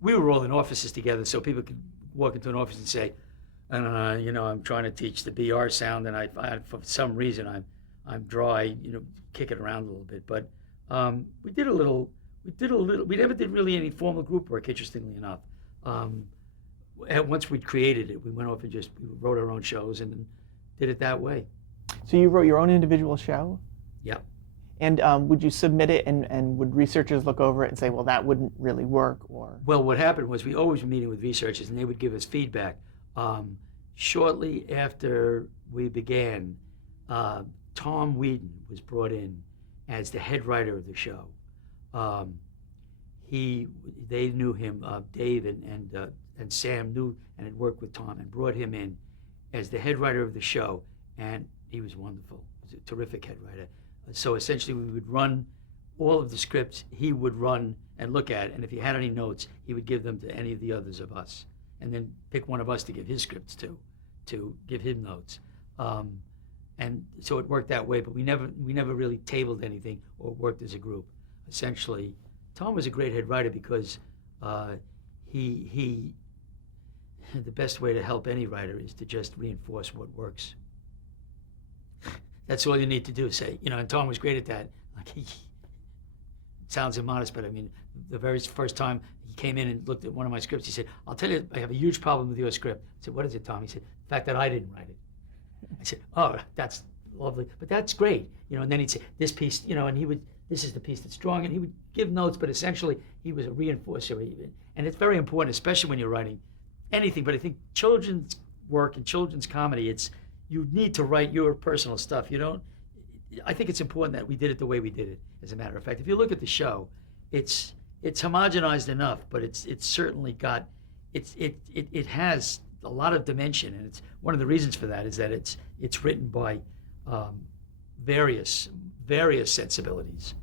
we were all in offices together, so people could walk into an office and say, I'm trying to teach the BR sound, and for some reason, I'm dry, kick it around a little bit. But we did a little. We never did really any formal group work, interestingly enough. Once we'd created it, we went off and we wrote our own shows and did it that way. So you wrote your own individual show? Yep. And would you submit it, and would researchers look over it and say, well, that wouldn't really work? Or Well, what happened was we always were meeting with researchers, and they would give us feedback. Shortly after we began, Tom Whedon was brought in as the head writer of the show. They knew him, Dave and Sam knew and had worked with Tom and brought him in as the head writer of the show, and he was wonderful. He was a terrific head writer. So essentially, we would run all of the scripts. He would run and look at, and if he had any notes, he would give them to any of the others of us, and then pick one of us to give his scripts to give him notes. And so it worked that way, but we never really tabled anything or worked as a group. Essentially, Tom was a great head writer because the best way to help any writer is to just reinforce what works. That's all you need to do. Say, and Tom was great at that. It sounds immodest, but I mean, the very first time he came in and looked at one of my scripts, he said, "I'll tell you, I have a huge problem with your script." I said, "What is it, Tom?" He said, "The fact that I didn't write it." I said, "Oh, that's lovely, but that's great." And then he'd say, "This piece," and this is the piece that's strong, and he would give notes, but essentially he was a reinforcer. And it's very important, especially when you're writing anything, but I think children's work and children's comedy, you need to write your personal stuff. I think it's important that we did it the way we did it, as a matter of fact. If you look at the show, it's homogenized enough, but it's certainly got, it has a lot of dimension, and it's one of the reasons for that is that it's written by various sensibilities.